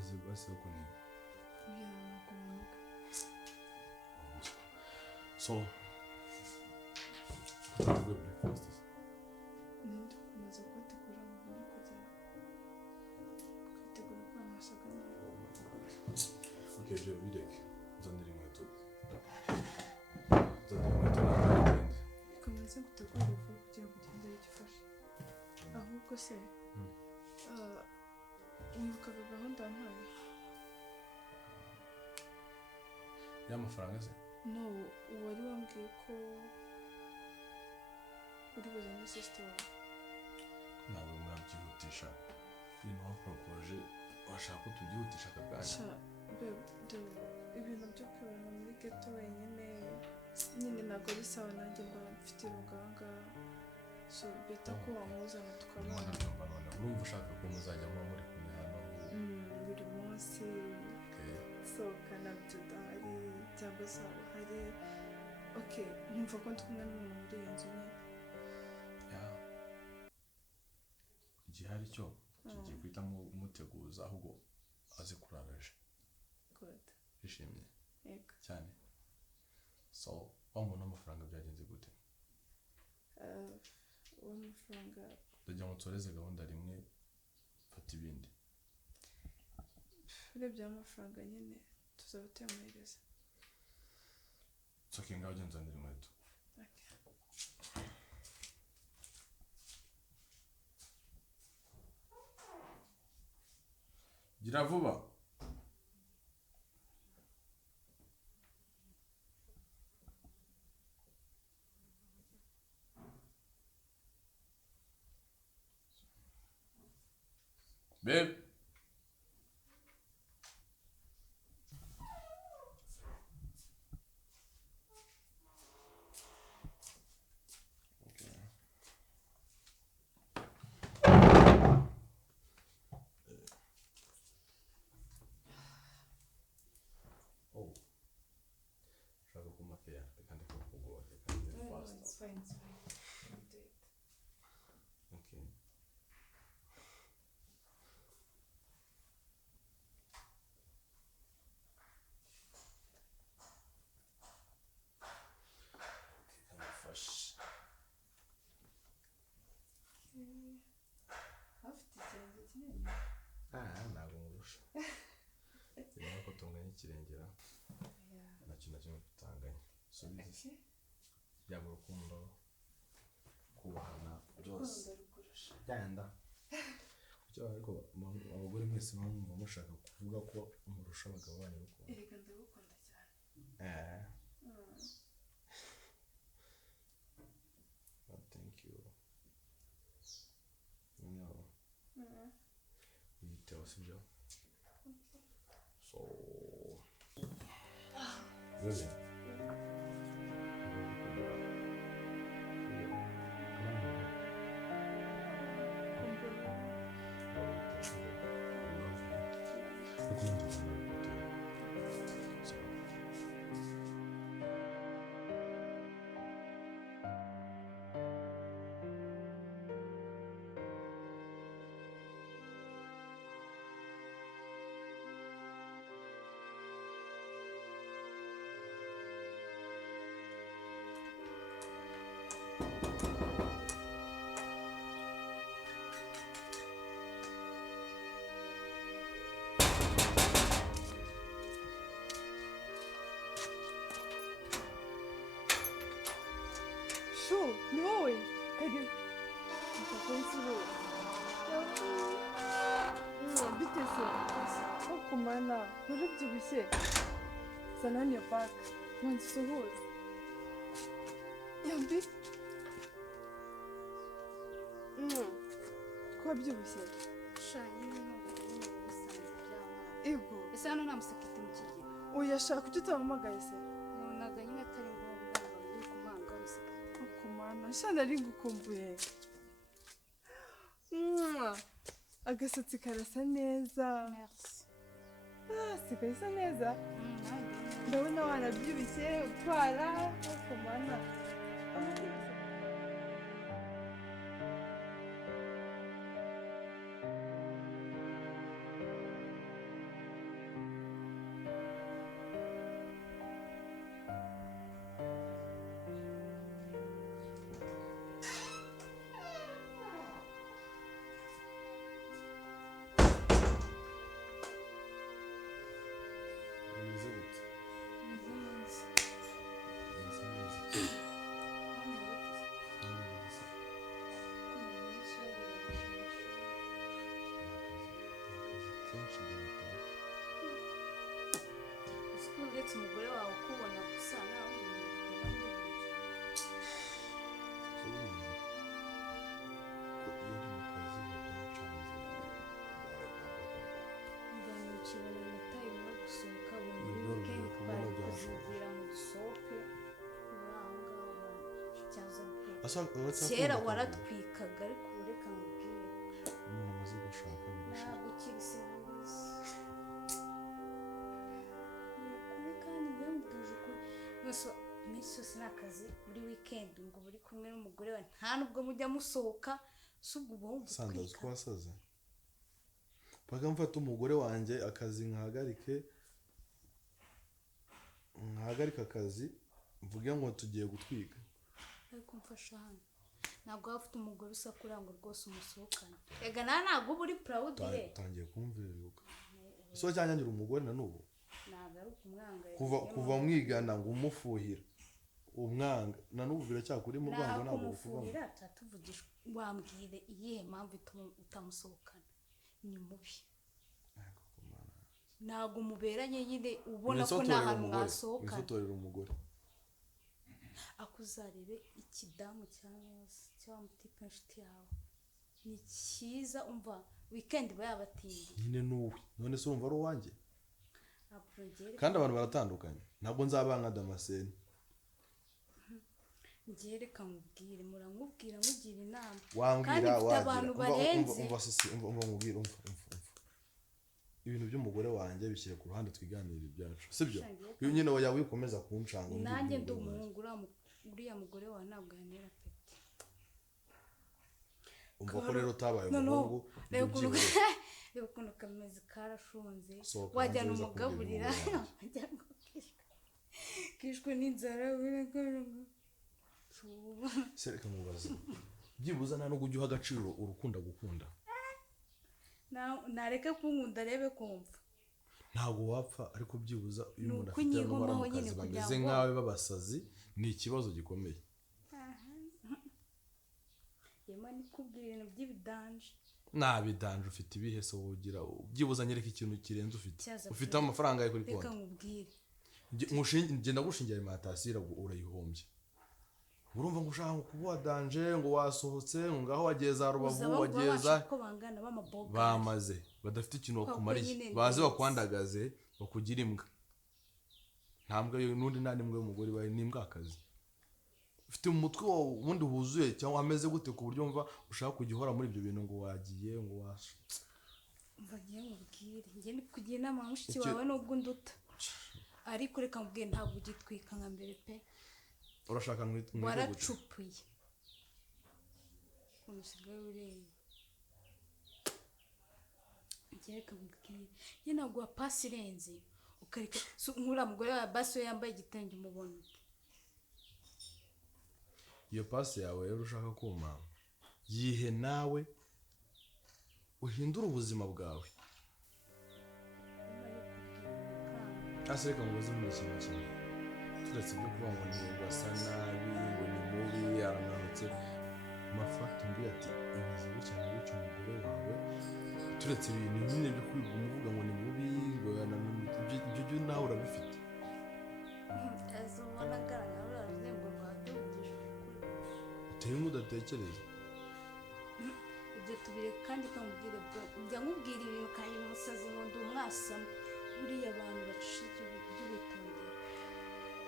Maze basa kunini. So, what's the breakfast? Ndakomeza kubategura mu bari kujya kwitegura kwa masaka. Okay, Joe, bidek. Zanira inkweto. Zanira inkweto n'abandi. Komeza gutegura ifu kugira ngo ugende bigifashe. Ahubwo se wibukaga gahunda wampaye? Y'amafaranga se? No, wari wambwiye ko uri buzane sister wawe. Ntabwo mwabyihutisha. Ibintu waporopoje washaka ko tubyihutisha akabwanya. Sha, ibintu byo kwibana muri ghetto wenyine nyine ntabwo ari sawa nanjye mba mfite uruganga. So beta ko wamuzana tukabana. Urumva ushaka ko muzajya muba muri kumwe hano buri munsi sohokana byudahari cyangwa se waba hari. Okay, nkumva ko ndi kumwe n'umuntu muri iyi nzu nyine. Igihari cyo kigiye guhita muteguza ahubwo aze kuraraje. Good. Bishimye Yego. cyane. So wamubona amafaranga byagenze gute? W'amafaranga ndagira ngo nsoreze gahunda rimwe fata ibindi. urebye amafaranga nyine tuzaba tuyamuhereza. Soke ngaho ujya nzanira inkweto. Gira vuba. Babe. It's fine, it's fine. I'll do it. Okay. Kamufashe. Afite ikirenge kinini. Ntabwo ngurusha. Birimo ko tunganya ikirengera. Nta kintu na kimwe tutanganya. Subiza. Yaba urukundo, kubahana byose. Yanda. Kuki ariko abagore mwese mwumva mushaka kuvuga ko murusha abagabo banyu urukundo? Erega ndagukunda cyane. Thank you. No. Yiteho sibyo? So. Really? Ni wowe karibu mutakonsi wowe bite se kumana urubyibushye sanani ya bag nonsuhuza yambi twabyibushye shanye n'ubusanzwe by'abana ego ese hano nta musekirite mu kigira uyashaka icyo utamamagaye se nonaga nyine atari ngombwa ngo ndi kumanga musekirite kumana shana ari gukumbuye agasatsi karasa neza merci sigaye isa neza ndabona wanabyibushye utwara kumana kera waratwikaga ariko ubu reka nkubwire umuntu amaze gushaka birashira ntabwo ukiri serious kuri kandi njyewe mbwije ukuri iminsi yose ni akazi muri weekend ngo buri kumwe n'umugore we nta nubwo mujya musohoka si ubwo uba wumva sandazi ko wasaze mpaka mfata umugore wanjye akazi nkahagarike akazi mvuge ngo tugiye gutwika ariko mfasha hano ntabwo waba ufite umugore usa kuri ngo rwose umusohokane ega nawe ntabwo uba uri proud ye utangiye kumviruka so cyanyangira umugore na n'ubu ntabwo ari ukumwanga kuva mwigana ngo umufuhira umwanga na n'ubu biracyakuri mu Rwanda ntabwo kumufuhira tuvugisha wambwire iyihe mpamvu utamusohokana ni mubi ntabwo muberanye nyine ubona ko nta hantu mwasohokana wifotorera umugore akuzarebe ikidamu cyangwa mutipe inshuti yawe ni cyiza umva weekend bayabatindi nyine nuwe none se urumva ari uwanjye kandi abantu baratandukanye ntabwo nzaba nka Damascene ngiye reka nkubwire muramubwira mugira inama wambwira abantu barenze umva nkubwira ibintu by'umugore wanjye bishyire ku ruhande twiganirira ibyacu sibyo iyo nyine waya wikomeza kuncanga nanjye ndi umuhungu uriya mugore wa ntabwo yanera peti umva ko rero utabaye umuhungu reba ukuntu kameze karashonze wajyana umugaburira kishwe n'inzara sereka mubaze byibuza nta nubwo ujya uha agaciro urukunda gukunda nareke kunkunda arebe kumva ntabwo wapfa ariko byibuza iyo umuntu afite n'abaramukazi bameze nkawe b'abasazi ni ikibazo gikomeye yema nikubwira ibintu by'ibidanje nta bidanje ufite ibihe se wogira byibuza nyereka ikintu kirenze ufite amafaranga yo kuri konti reka nkubwire ngenda gushingira alimentation urayihombye urumva ngo ushaka kuba danje ngo wasohotse ngaho wageze za Rubavu wageza bamaze badafite ikintu bakumariye baze bakwandagaze bakugira imbwa ntambwe n'undi nani mbwe umugore baye n'imbwa akazi ufite mu mutwe wundi huzuye cyangwa ameze gute ku buryo mva ushaka kugihora muri ibyo bintu ngo wagiye ngo washa mva ngiye mubwire ngiye kugira inama mushiki wawe nubwo nduta ariko reka mubwire ntabwo ugitwika nka mbere pe urashaka waracupuye umusigaye ureye ngereka mubwire ye ntabwo pasi irenze ukareka nkura mugore wa basi we yambaye igitenge umubona iyo pasi yawe rero ushaka kuma yihe nawe uhindura ubuzima bwawe aseka mu buzima bw'ikintu kimwe turetse byo kuba ngo basa nabi ngo ni mubi arananutse mafata mbi ati ibizibu cyane bica umugore wawe turetse ibintu nyine byo kwiga umuvuga ngo ni mubi ngo yananutse ibyo nawe urabifite uteye udatekereza ibyo tubire kandi kamubwire bwo njya nkubwira ibintu kandi umusazi ngo ndi umwasama uriya abantu bacika iby'ubutunzi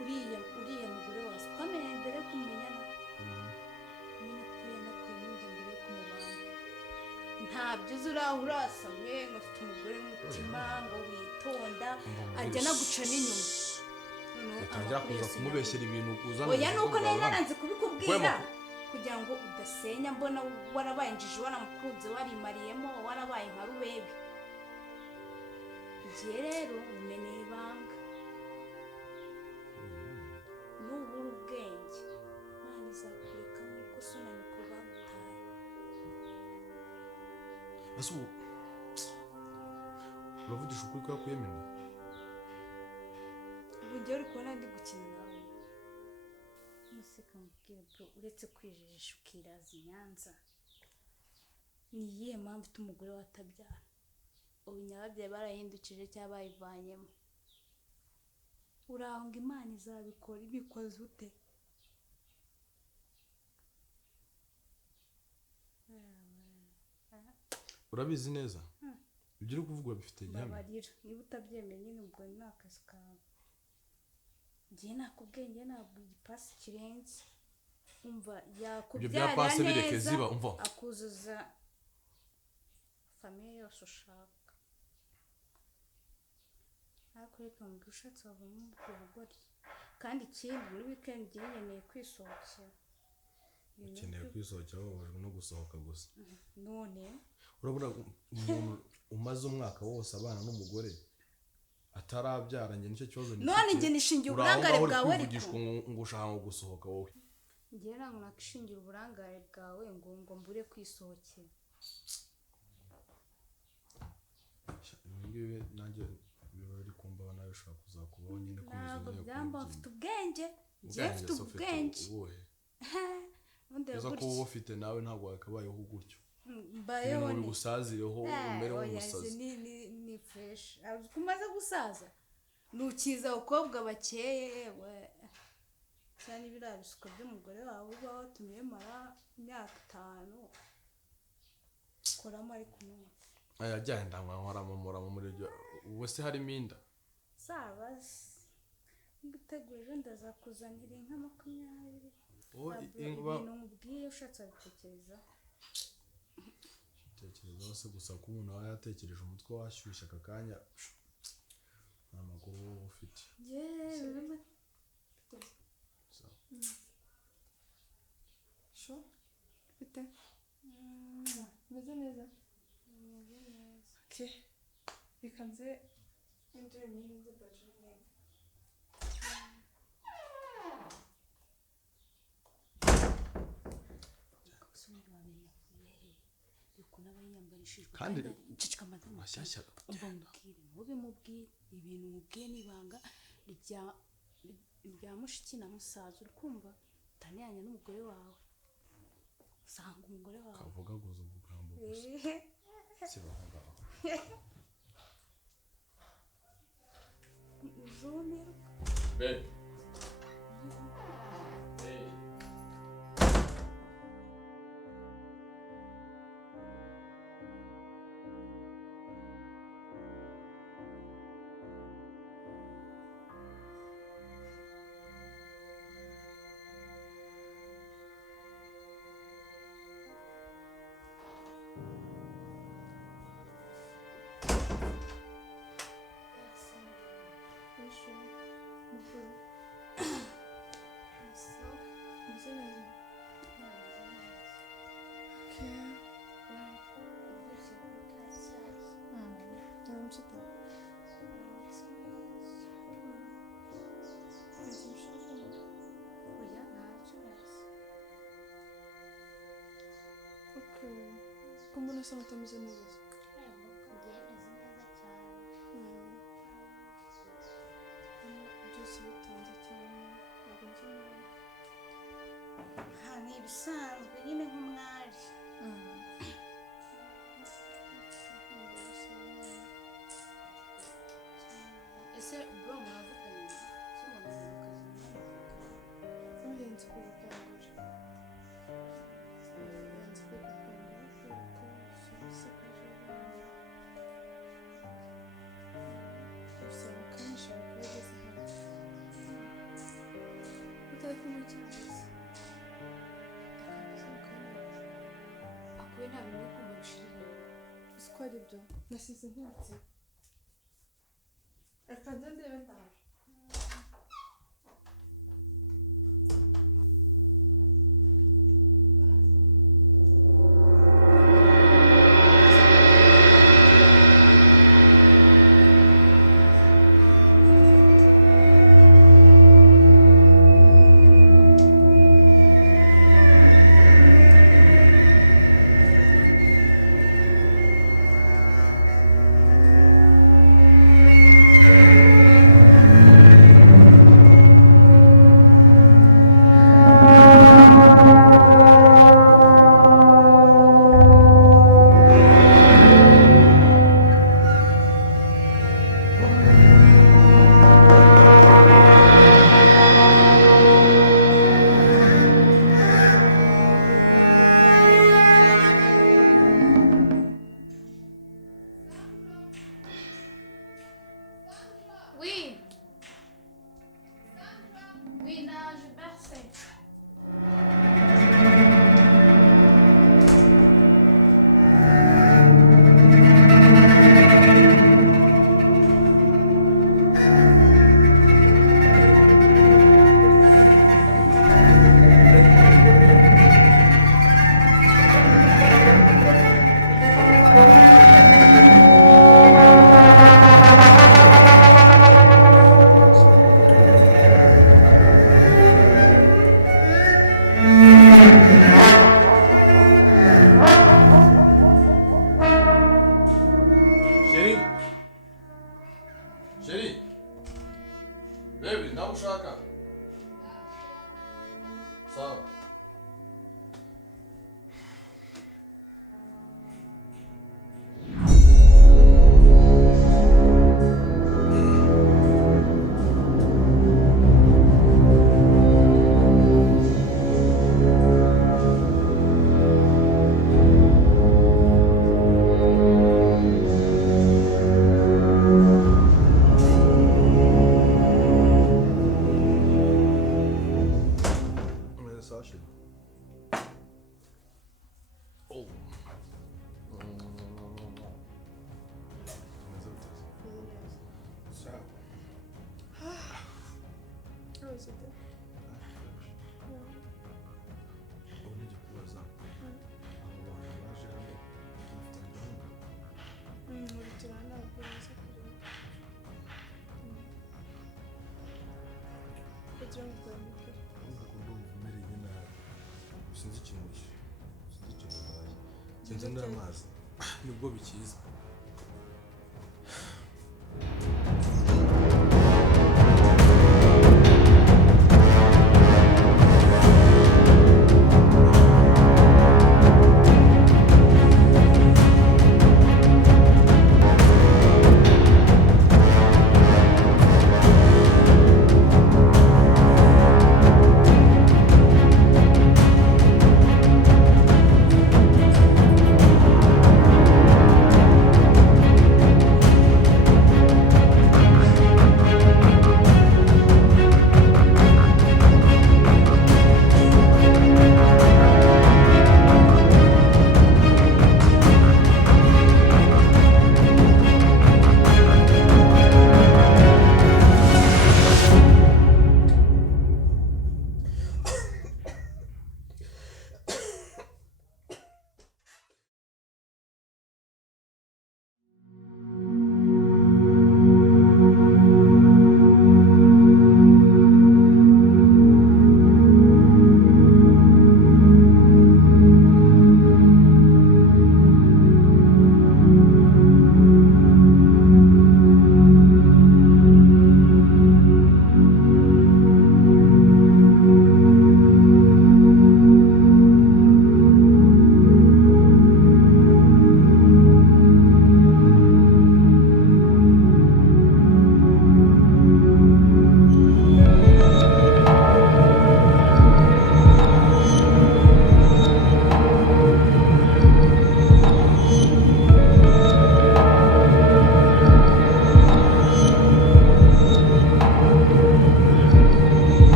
uriya mugore wase ukamenya mbere kumumenyana nyine kubona ko yindi mbere kumubana ntabyo uzi uraho urasamye ngo ufite umugore w'umutima ngo witonda ajya naguca n'inyuma utangira kuza kumubeshyera ibintu kuzana oya nuko nari naranze kubikubwira kugira ngo udasenya mbona warabaye injiji waramukunze warimariyemo warabaye nka rubebe igihe rero umeneye ibanga n'ubu ubwenge Imana izakureka nk'uko so na nyoko bagutaye ese uravugisha ukuri ko yakwiyemeye ubu njyewe uri kubona ndi gukina nawe museka mubwire bro uretse kwijijisha ukiraza i Nyanza ni iyihe mpamvu ituma umugore watabyara ubu nyababyeyi barahindukije cyangwa bayivanyemo uraho ngo Imana izabikora ibikoze ute urabizi neza ibyo uri kuvuga bifite gihamya babarira niba utabyemeye nyine ubwo ni akazi kawe ngiye nakubwenge ntabwo igipasi kirenze umva ibyo bya yakubyarira pase bireke neza ziba umva akuzuza famiye yose ushaka ariko reka mubwira ushatse wavamo ubugore kandi ikindi muri weekend igihe nkeneye kwisohokera ukeneye kwisohokera wababajwe no gusohoka gusa none urabona umuntu umaze umwaka wose abana n'umugore atarabyaranye nicyo kibazo none njye nishingiye uburangare bwawe ariko ngo ushaka ngo gusohoka wowe njye ntabwo nakishingira uburangare bwawe ngo mbure kwisohokera ngibi nanjye biba biri kumbaho nawe ushobora kuzakubaho nyine ntabwo byamba mfite ubwenge njye mfite ubwenge eza ko wowe ufite nawe ntabwo wakabayeho gutyo mbayeho ni gusazireho umereho umusazi ni fresh kumaze gusaza nukiza ukobwa bakeye we cyane biriya bisuko by'umugore wawe uba watumye mara imyaka 5 koramo ariko none aya jyenda nkora mu muryo wese harimo inda saba nguteguje ndazakuzanira inka 20 ibintu nkubwiye ushatse bitekereza se gusa ko umuntu aba yatekereje umutwe washyushye aka kanya nta makuru wowe ufite sho bite meze neza okay reka nze injire nyine nze bajine kandi cicika amadini mashyashya umva mubwire mube mubwire ibintu mubwiye nibanga rya mushiki na musaza uri kumva utaniyanya n'umugore wawe usanga umugore wawe kavuga guza ubugambo gusa sibaho uzumirwa Como nós somos amigos. ni ibisanzwe nyine nk'umwari ese bro mwavuganye aribyo nasize nk'ibiti reka nze ndebe ndaje kugira ngo ugabanuke. ndumva umereye nabi sinzi ikintu kinzanira amazi nibwo bikiza.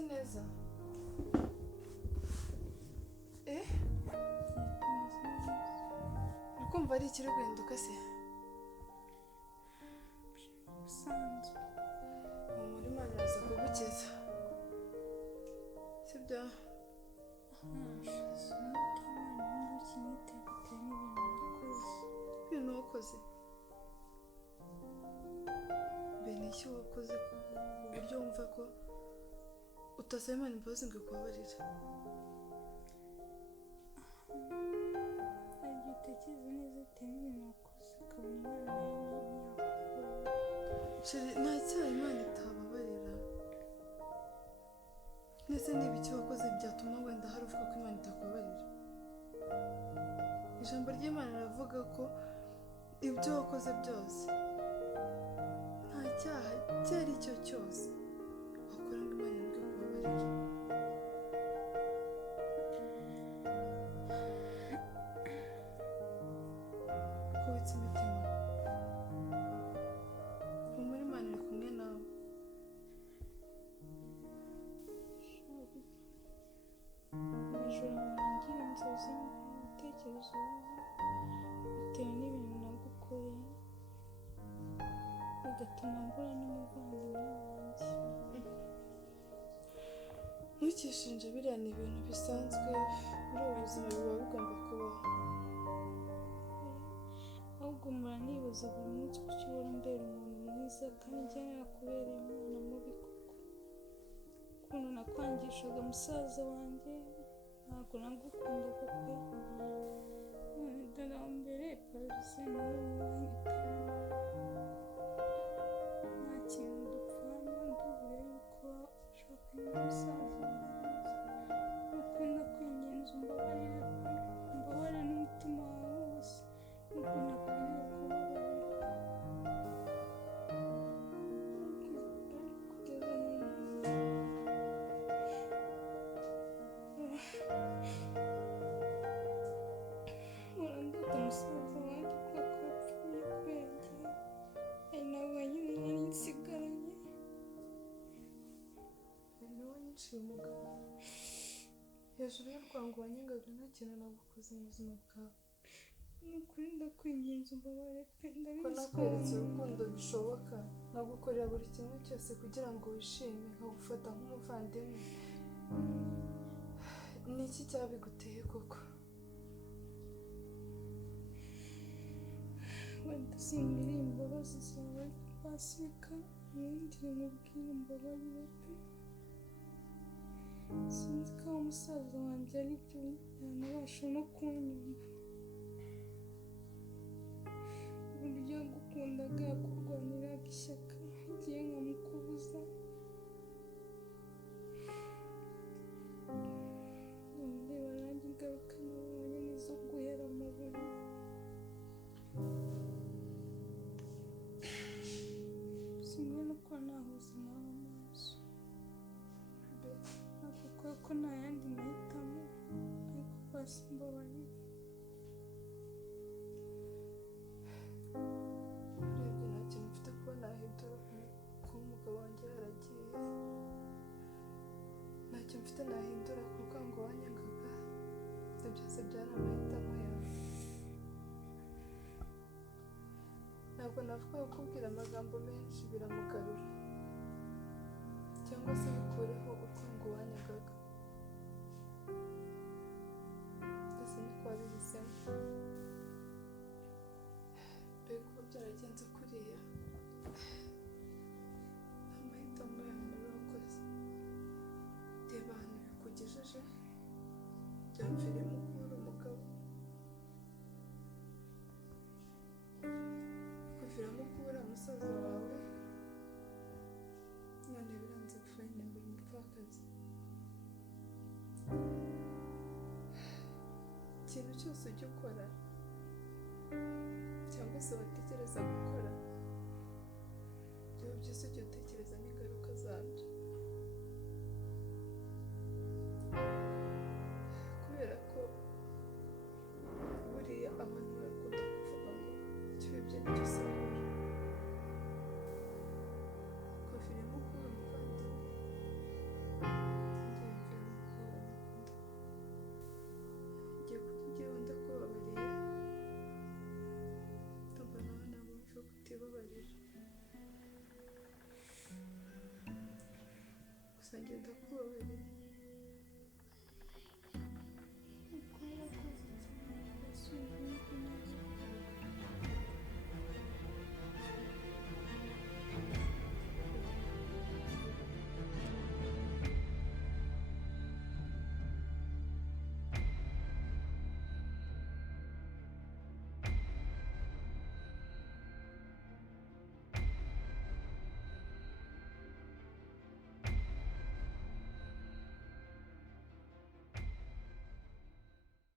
wumvise neza uri kumva ari ikiri guhinduka se usanzwe muri Imana iraza kugukiza sibyo ibintu wakoze bene iki wakoze ku buryo wumva ko utasaba Imana imbabazi ngo ikubabarire igihe utekereza neza bitewe n'ibintu wakoze ukabona Imana sheri nta cyaha Imana itababarira ndetse niba icyo wakoze byatuma wenda hari uvuga ko Imana itakubabarira ijambo ry'Imana riravuga ko ibyo wakoze byose nta cyaha icyo ari cyo cyose wakora ngo Imana nibwo ikubabarire kubitsa imitima muri Imana iri kumwe nawe ijoro ngira inzozi ibitekerezo bitewe n'ibintu nagukoreye bigatuma mbura n'umuvandimwe wanjye. ntukishinje biriya ni ibintu bisanzwe muri ubu buzima biba bigomba kubaho ahubwo mpora nibaza buri munsi kuki uhora umbera umuntu mwiza kandi njye nakubereye umwana mubi koko ukuntu nakwangishaga musaza wanjye ntabwo nagukundaga pe none dore aho mbere pararize nawe wanyita nta kintu dupfana ndubuye yuko ushaka umusaza wanjye ukunda kwingenza umbabarira umbabarira n'umutima wawe wose nuko nakwiriye kubabarira kugeza urandota umusaza wanjye kubera ko yapfuye kubera njye ari nawe wenyine nari nsigaranye nawe nyiciye umugabo hejuru y'urwango wanyangaga nta kintu nagukoze mu buzima bwawe ni ukuri ndakwinginze umbabarire pe ko ndabizi nakweretse urukundo bishoboka nagukorera buri kimwe cyose kugira ngo wishime nkagufata nk'umuvandimwe ni iki cyabiguteye koko wenda simbere imbabazi zawe baseka ubundi mubwire umbabarire pe sinzi ko aho umusaza wanjye ari byo yanabasha no kunyumva uburyo yagukundaga yakurwaniraga ishyaka igihe nkamukubuza ndeba nanjye ingaruka nabonye nizo guhera mu buri simwe no kuba nahuza nawe amaso ntabwo kubera ko nta yandi mahitamo ariko basi mbabarire urebye nta kintu mfite kuba nahindura kuba umugabo wanjye yaragiye nta kintu mfite nahindura ku rwango wanyangaga ibyo byose byari amahitamo yawe ntabwo navuga kukubwira amagambo menshi biramugarura cyangwa se bikureho urwango wanyangaga mbese niko wabihisemo mbega uko byaragenze kuriya amahitamo yawe wakoze reba ahantu bikugejeje byamviremo kubura umugabo kuviramo kubura umusaza wawe none biranze gufanya mbere umupfakazi ikintu cyose ujya ukora cyangwa se watekereza gukora